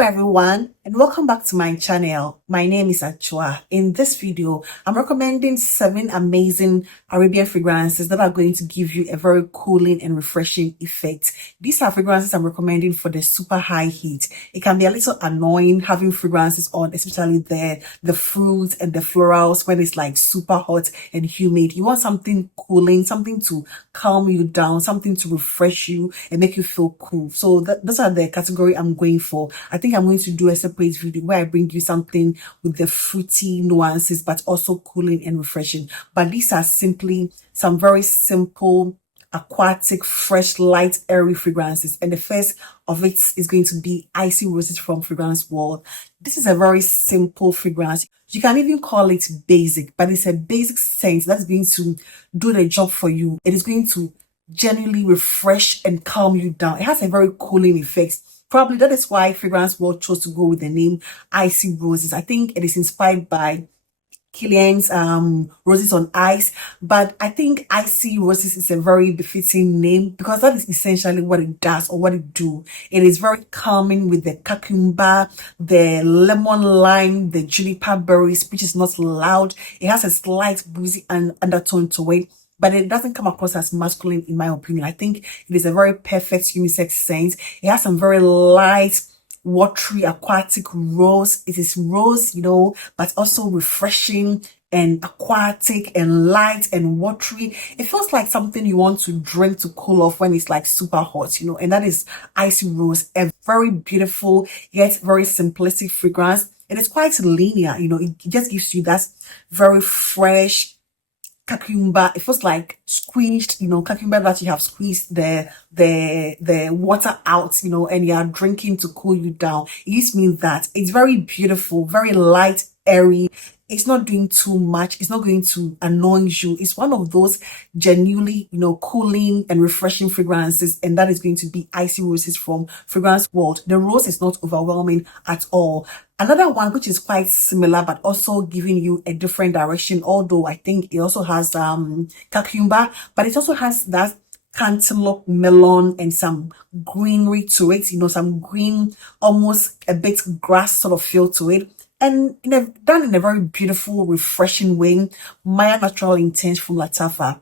Everyone, and welcome back to my channel. My name is Achua. In this video, I'm recommending 7 amazing Arabian fragrances that are going to give you a very cooling and refreshing effect. These are fragrances I'm recommending for the super high heat. It can be a little annoying having fragrances on, especially the fruits and the florals when it's like super hot and humid. You want something cooling, something to calm you down, something to refresh you and make you feel cool. So those are the category I'm going for. I think I'm going to do a separate video where I bring you something with the fruity nuances, but also cooling and refreshing. But these are simply some very simple, aquatic, fresh, light, airy fragrances. And the first of it is going to be Icy Roses from Fragrance World. This is a very simple fragrance. You can even call it basic, but it's a basic scent that's going to do the job for you. It is going to genuinely refresh and calm you down. It has a very cooling effect. Probably that is why Fragrance World chose to go with the name Icy Roses. I think it is inspired by Killian's Roses on Ice, but I think Icy Roses is a very befitting name because that is essentially what it does or what it do. It is very calming with the cucumber, the lemon lime, the juniper berries, which is not loud. It has a slight boozy undertone to it, but it doesn't come across as masculine in my opinion. I think it is a very perfect unisex scent. It has some very light, watery, aquatic rose. It is rose, but also refreshing and aquatic and light and watery. It feels like something you want to drink to cool off when it's like super hot, and that is Icy Rose, a very beautiful yet very simplistic fragrance. It is quite linear, it just gives you that very fresh cucumber. It feels like squeezed, cucumber that you have squeezed the water out, and you are drinking to cool you down. It gives me that. It's very beautiful, very light, airy. It's not doing too much. It's not going to annoy you. It's one of those genuinely, cooling and refreshing fragrances. And that is going to be Icy Roses from Fragrance World. The rose is not overwhelming at all. Another one which is quite similar but also giving you a different direction, although I think it also has cucumber, but it also has that cantaloupe, melon, and some greenery to it, some green, almost a bit grass sort of feel to it. And done in a very beautiful, refreshing way. Mayar Natural Intense from Lattafa.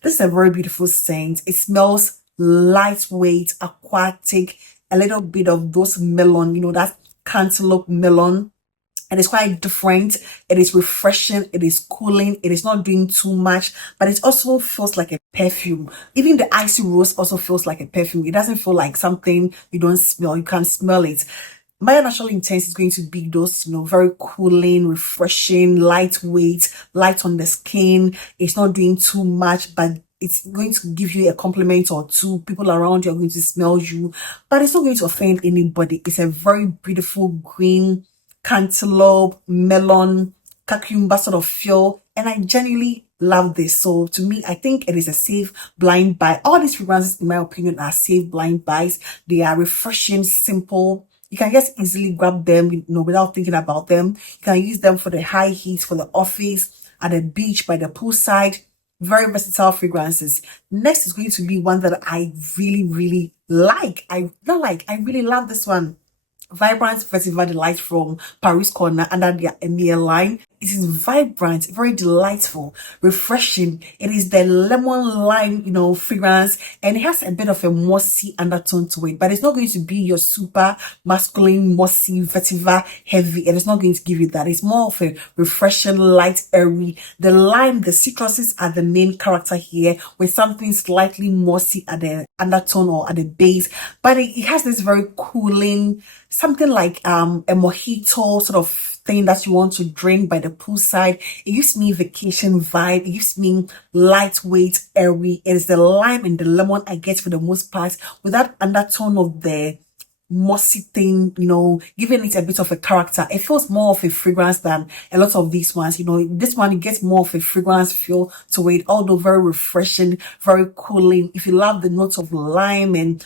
This is a very beautiful scent. It smells lightweight, aquatic, a little bit of those melon, that cantaloupe melon. And it's quite different. It is refreshing. It is cooling. It is not doing too much, but it also feels like a perfume. Even the Icy Rose also feels like a perfume. It doesn't feel like something you don't smell. You can't smell it. Mayar Natural Intense is going to be those, very cooling, refreshing, lightweight, light on the skin. It's not doing too much, but it's going to give you a compliment or two. People around you are going to smell you, but it's not going to offend anybody. It's a very beautiful green, cantaloupe, melon, cucumber sort of feel, and I genuinely love this. So to me, I think it is a safe blind buy. All these fragrances, in my opinion, are safe blind buys. They are refreshing, simple. You can just easily grab them, without thinking about them. You can use them for the high heat, for the office, at the beach, by the poolside. Very versatile fragrances. Next is going to be one that I really, really like. I really love this one. Vibrant Vetiver Delight from Paris Corner under their Emir line. It is vibrant, very delightful, refreshing. It is the lemon lime, fragrance, and it has a bit of a mossy undertone to it, but it's not going to be your super masculine, mossy, vetiver heavy. It is not going to give you that. It's more of a refreshing, light, airy. The lime, the citruses are the main character here, with something slightly mossy at the undertone or at the base, but it has this very cooling, something like a mojito sort of thing that you want to drink by the poolside. It gives me vacation vibe. It gives me lightweight, airy. It is the lime and the lemon I get for the most part, with that undertone of the mossy thing, giving it a bit of a character. It feels more of a fragrance than a lot of these ones. This one gets more of a fragrance feel to it, although very refreshing, very cooling. If you love the notes of lime and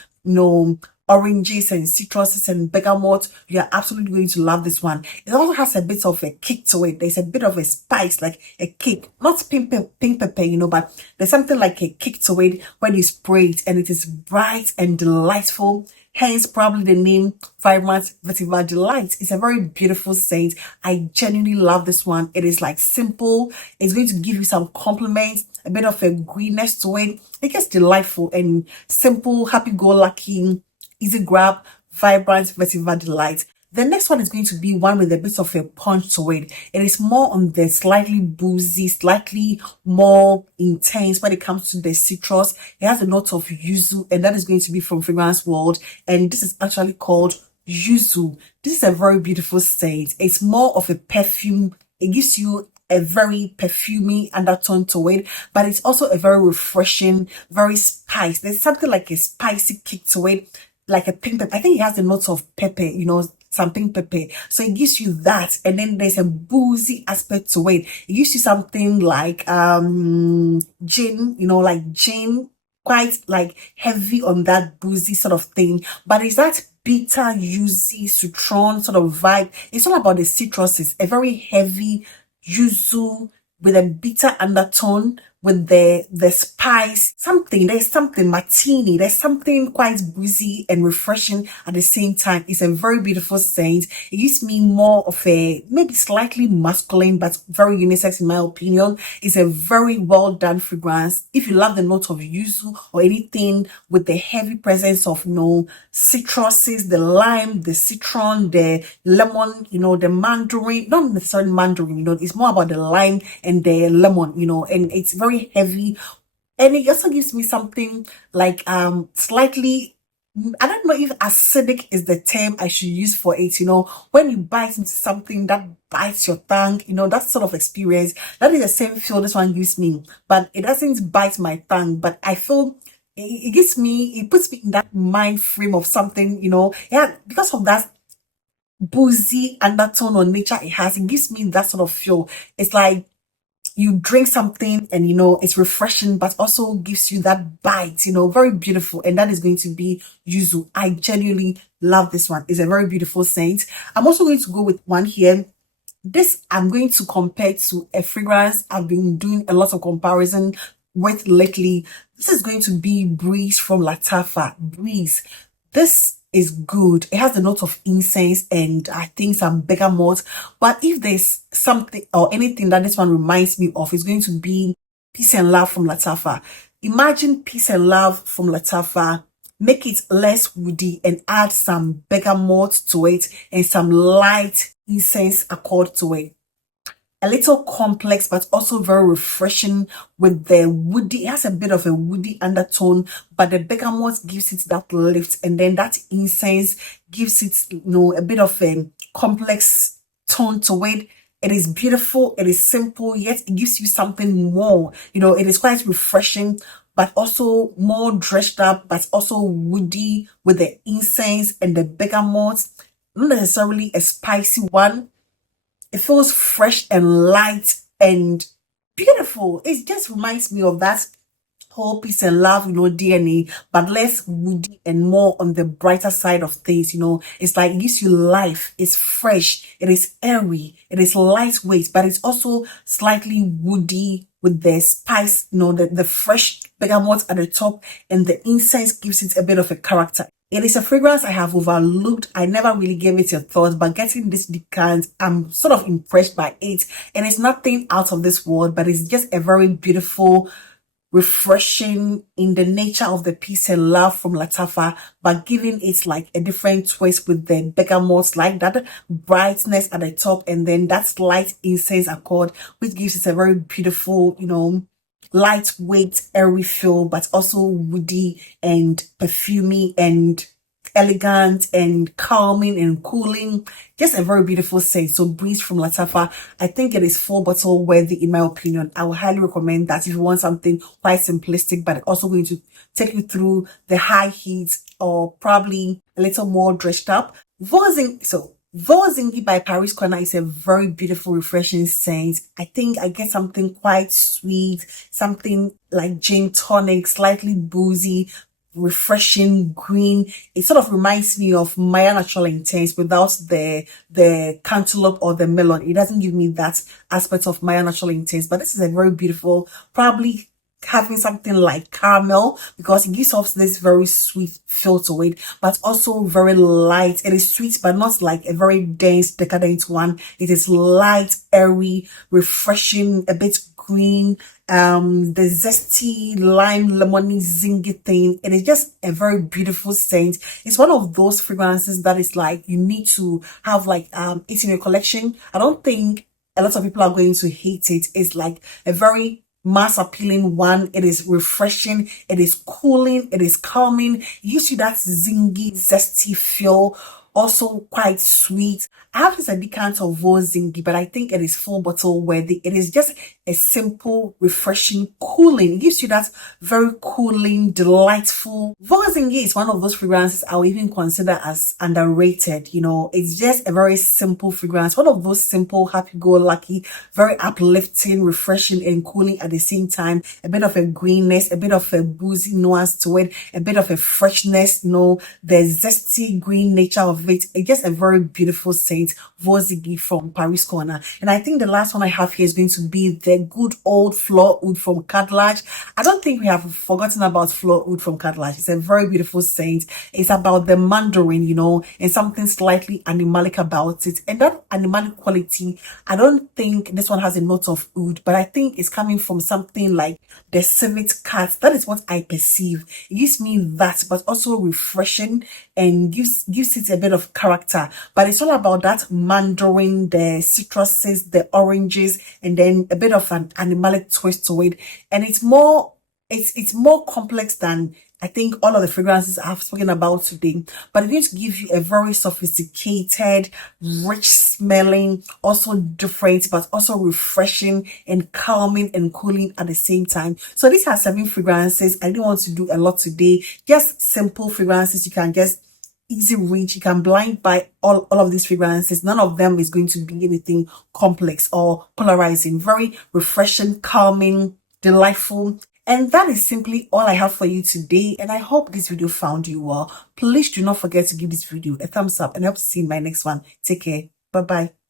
oranges and citruses and bergamot, you are absolutely going to love this one. It also has a bit of a kick to it. There's a bit of a spice, like a kick, not pink pepper, but there's something like a kick to it when you spray it, and it is bright and delightful. hence probably the name Vibrant Vetiver Delight. It's a very beautiful scent. I genuinely love this one. It is like simple. It's going to give you some compliments, a bit of a greenness to it. It gets delightful and simple, happy-go-lucky, easy grab, Vibrant Vetiver Delight. The next one is going to be one with a bit of a punch to it. It is more on the slightly boozy, slightly more intense when it comes to the citrus. It has a note of Yuzu, and that is going to be from Fragrance World. And this is actually called Yuzu. This is a very beautiful scent. It's more of a perfume. It gives you a very perfumey undertone to it, but it's also a very refreshing, very spiced. There's something like a spicy kick to it, like a pink pepper. I think it has the notes of pepper, you know, some pink pepper. So it gives you that. And then there's a boozy aspect to it. It gives you something like gin, you know, like gin, quite like heavy on that boozy sort of thing. But it's that bitter, yuzu, citron sort of vibe. It's all about the citruses, a very heavy yuzu with a bitter undertone, with the spice, there's something martini, there's something quite boozy and refreshing at the same time. It's a very beautiful scent. It gives me more of a, maybe slightly masculine, but very unisex in my opinion. It's a very well done fragrance. If you love the note of yuzu or anything with the heavy presence of, you know, citruses, the lime, the citron, the lemon, you know, the mandarin, not necessarily mandarin, you know, it's more about the lime and the lemon, you know, and it's very heavy, and it also gives me something like slightly, I don't know if acidic is the term I should use for it, you know, when you bite into something that bites your tongue, you know, that sort of experience. That is the same feel this one gives me, but it doesn't bite my tongue, but I feel it gives me, it puts me in that mind frame of something, you know, yeah, because of that boozy undertone or nature it has. It gives me that sort of feel. It's like you drink something and, you know, it's refreshing, but also gives you that bite, you know, very beautiful. And that is going to be Yuzu. I genuinely love this one. It's a very beautiful scent. I'm also going to go with one here. This I'm going to compare to a fragrance I've been doing a lot of comparison with lately. This is going to be Breeze from Lattafa. Breeze. This is good. It has a note of incense and I think some bergamot. But if there's something or anything that this one reminds me of, it's going to be Peace and Love from Lattafa. Imagine Peace and Love from Lattafa. Make it less woody and add some bergamot to it and some light incense accord to it. A little complex, but also very refreshing with the woody. It has a bit of a woody undertone, but the bergamot gives it that lift, and then that incense gives it, you know, a bit of a complex tone to it. It is beautiful. It is simple, yet it gives you something more. You know, it is quite refreshing, but also more dressed up, but also woody with the incense and the bergamot. Not necessarily a spicy one. It feels fresh and light and beautiful. It just reminds me of that whole Peace and Love, you know, DNA, but less woody and more on the brighter side of things, you know. It's like it gives you life. It's fresh. It is airy. It is lightweight, but it's also slightly woody with the spice, you know, the fresh bergamot at the top, and the incense gives it a bit of a character. It is a fragrance I have overlooked. I never really gave it a thought, but getting this decant, I'm sort of impressed by it. And it's nothing out of this world, but it's just a very beautiful, refreshing in the nature of the Peace and Love from Lattafa, but giving it like a different twist with the bergamot, like that brightness at the top, and then that slight incense accord, which gives it a very beautiful, you know, lightweight, airy feel, but also woody and perfumey and elegant and calming and cooling. Just a very beautiful scent. So Breeze from Lattafa, I think it is 4-bottle worthy in my opinion. I would highly recommend that if you want something quite simplistic, but also going to take you through the high heat or probably a little more dressed up. Voux Zingy by Paris Corner is a very beautiful, refreshing scent. I think I get something quite sweet, something like gin tonic, slightly boozy, refreshing, green. It sort of reminds me of Mayar Natural Intense without the cantaloupe or the melon. It doesn't give me that aspect of Mayar Natural Intense, but this is a very beautiful, probably having something like caramel because it gives off this very sweet feel to it, but also very light. It is sweet, but not like a very dense, decadent one. It is light, airy, refreshing, a bit green, the zesty lime lemony zingy thing. It is just a very beautiful scent. It's one of those fragrances that is like you need to have like it in your collection. I don't think a lot of people are going to hate it. It's like a very mass appealing one. It is refreshing, it is cooling, it is calming. It gives you that zingy, zesty feel, also quite sweet. I have this a decant of Voux Zingy, but I think it is full bottle worthy. It is just a simple, refreshing, cooling. It gives you that very cooling, delightful. Voux Zingy is one of those fragrances I would even consider as underrated. You know, it's just a very simple fragrance. One of those simple, happy-go-lucky, very uplifting, refreshing, and cooling at the same time. A bit of a greenness, a bit of a boozy nuance to it, a bit of a freshness, you know, the zesty green nature of it. It's just a very beautiful scent. Voux Zingy from Paris Corner. And I think the last one I have here is going to be the good old Flor Oud from Cadillac. I don't think we have forgotten about Flor Oud from Cadillac. It's a very beautiful scent. It's about the mandarin, you know, and something slightly animalic about it. And that animalic quality, I don't think this one has a note of oud, but I think it's coming from something like the civet cat. That is what I perceive. It gives me that, but also refreshing and gives it a bit of character. But it's all about that mandarin, the citruses, the oranges, and then a bit of an animalic twist to it. And it's more complex than I think all of the fragrances I've spoken about today, but it needs to give you a very sophisticated, rich smelling, also different, but also refreshing and calming and cooling at the same time. So these are 7 fragrances. I didn't want to do a lot today. Just simple fragrances. You can just easy reach. You can blind buy all of these fragrances. None of them is going to be anything complex or polarizing. Very refreshing, calming, delightful. And that is simply all I have for you today. And I hope this video found you well. Please do not forget to give this video a thumbs up and I hope to see you in my next one. Take care. Bye-bye.